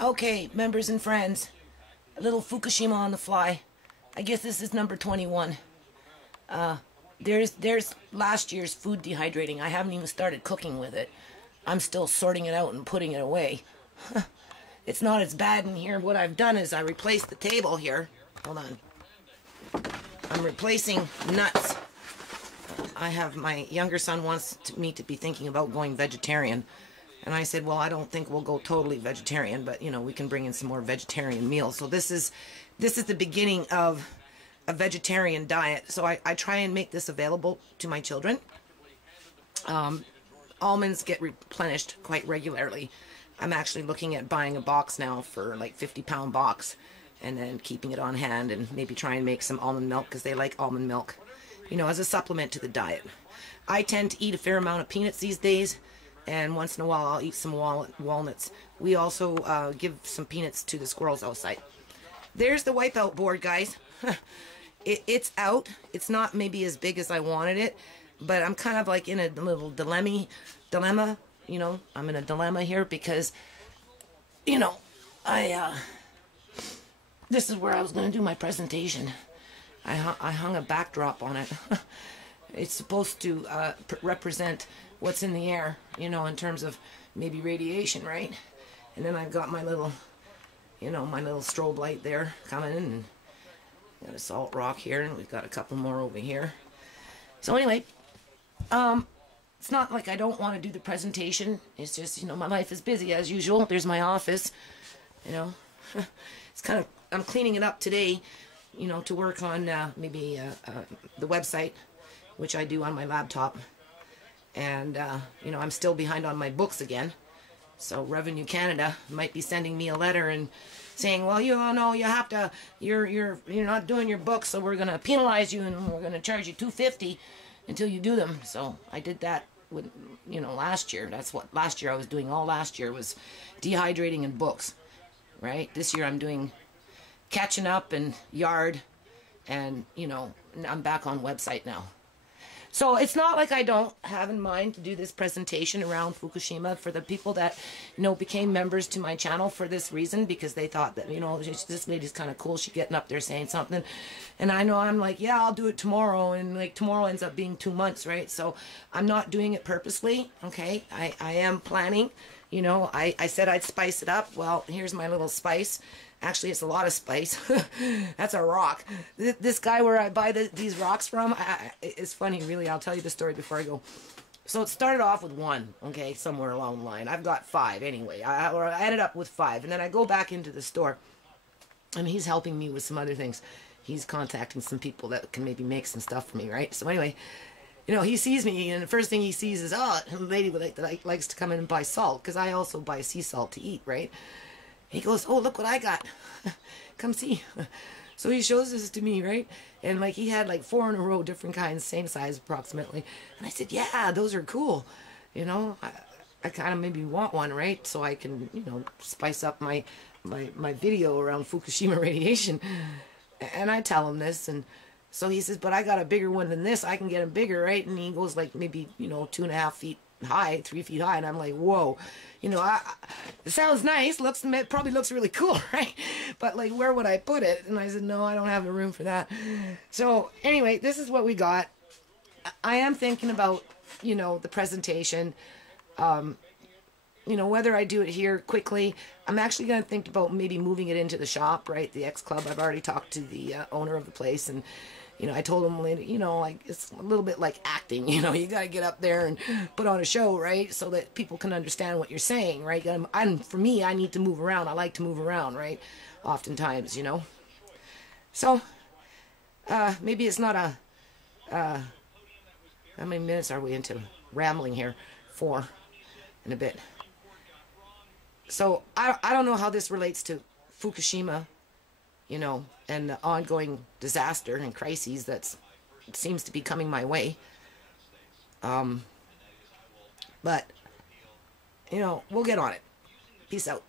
Okay, members and friends, a little Fukashima on the fly. I guess this is number 21. There's last year's food dehydrating. I haven't even started cooking with it. I'm still sorting it out and putting it away. It's not as bad in here. What I've done is I replaced the table here. Hold on. I'm replacing nuts. I have my younger son wants me to be thinking about going vegetarian. And I said, well, I don't think we'll go totally vegetarian, but, you know, we can bring in some more vegetarian meals. So this is the beginning of a vegetarian diet. So I try and make this available to my children. Almonds get replenished quite regularly. I'm actually looking at buying a box now for like 50-pound box and then keeping it on hand and maybe try and make some almond milk because they like almond milk, you know, as a supplement to the diet. I tend to eat a fair amount of peanuts these days, and once in a while I'll eat some walnuts. We also give some peanuts to the squirrels outside. There's the wipeout board, guys. It's out. It's not maybe as big as I wanted it, but I'm kind of like in a little dilemma. You know, I'm in a dilemma here because, you know, this is where I was going to do my presentation. I hung a backdrop on it. It's supposed to represent what's in the air, you know, in terms of maybe radiation, right? And then I've got my little, you know, my little strobe light there coming in, and got a salt rock here, and we've got a couple more over here. So anyway, it's not like I don't want to do the presentation. It's just, you know, my life is busy as usual. There's my office, you know. It's kind of, I'm cleaning it up today, you know, to work on maybe the website, which I do on my laptop. And, you know, I'm still behind on my books again. So Revenue Canada might be sending me a letter and saying, well, you know, you have to, you're not doing your books, so we're going to penalize you and we're going to charge you $250 until you do them. So I did that with, you know, last year. That's what last year I was doing. All last year was dehydrating and books, right? This year I'm doing catching up and yard, and, you know, I'm back on website now. So it's not like I don't have in mind to do this presentation around Fukushima for the people that, you know, became members to my channel for this reason, because they thought that, you know, this lady's kind of cool. She's getting up there saying something. And I know I'm like, yeah, I'll do it tomorrow. And like tomorrow ends up being 2 months, right? So I'm not doing it purposely, okay? I am planning, you know, I said I'd spice it up. Well, here's my little spice. Actually, it's a lot of spice. That's a rock. This guy where I buy these rocks from, it's funny, really. I'll tell you the story before I go. So it started off with 1, okay, somewhere along the line. I've got 5 anyway. I ended up with 5. And then I go back into the store, and he's helping me with some other things. He's contacting some people that can maybe make some stuff for me, right? So anyway, you know, he sees me, and the first thing he sees is, oh, a lady that likes to come in and buy salt, because I also buy sea salt to eat, right? He goes, oh, look what I got. Come see. So he shows this to me, right? And like he had like 4 in a row, different kinds, same size approximately. And I said, yeah, those are cool. You know, I kind of maybe want one, right? So I can, you know, spice up my video around Fukushima radiation. And I tell him this, and so he says, but I got a bigger one than this. I can get him bigger, right? And he goes like maybe, you know, 2.5 feet high, 3 feet high, and I'm like, whoa, you know, it sounds nice, it probably looks really cool, right? But like, where would I put it? And I said, no, I don't have the room for that. So anyway, this is what we got. I am thinking about, you know, the presentation, you know, whether I do it here quickly. I'm actually going to think about maybe moving it into the shop, right? The X Club. I've already talked to the owner of the place, and you know, I told him, you know, like, it's a little bit like acting, you know, you got to get up there and put on a show, right, so that people can understand what you're saying, right? For me, I need to move around. I like to move around, right, oftentimes, you know. So, maybe it's not a, how many minutes are we into rambling here? 4 and a bit. So, I don't know how this relates to Fukushima, you know, and the ongoing disaster and crises that seems to be coming my way. But, you know, we'll get on it. Peace out.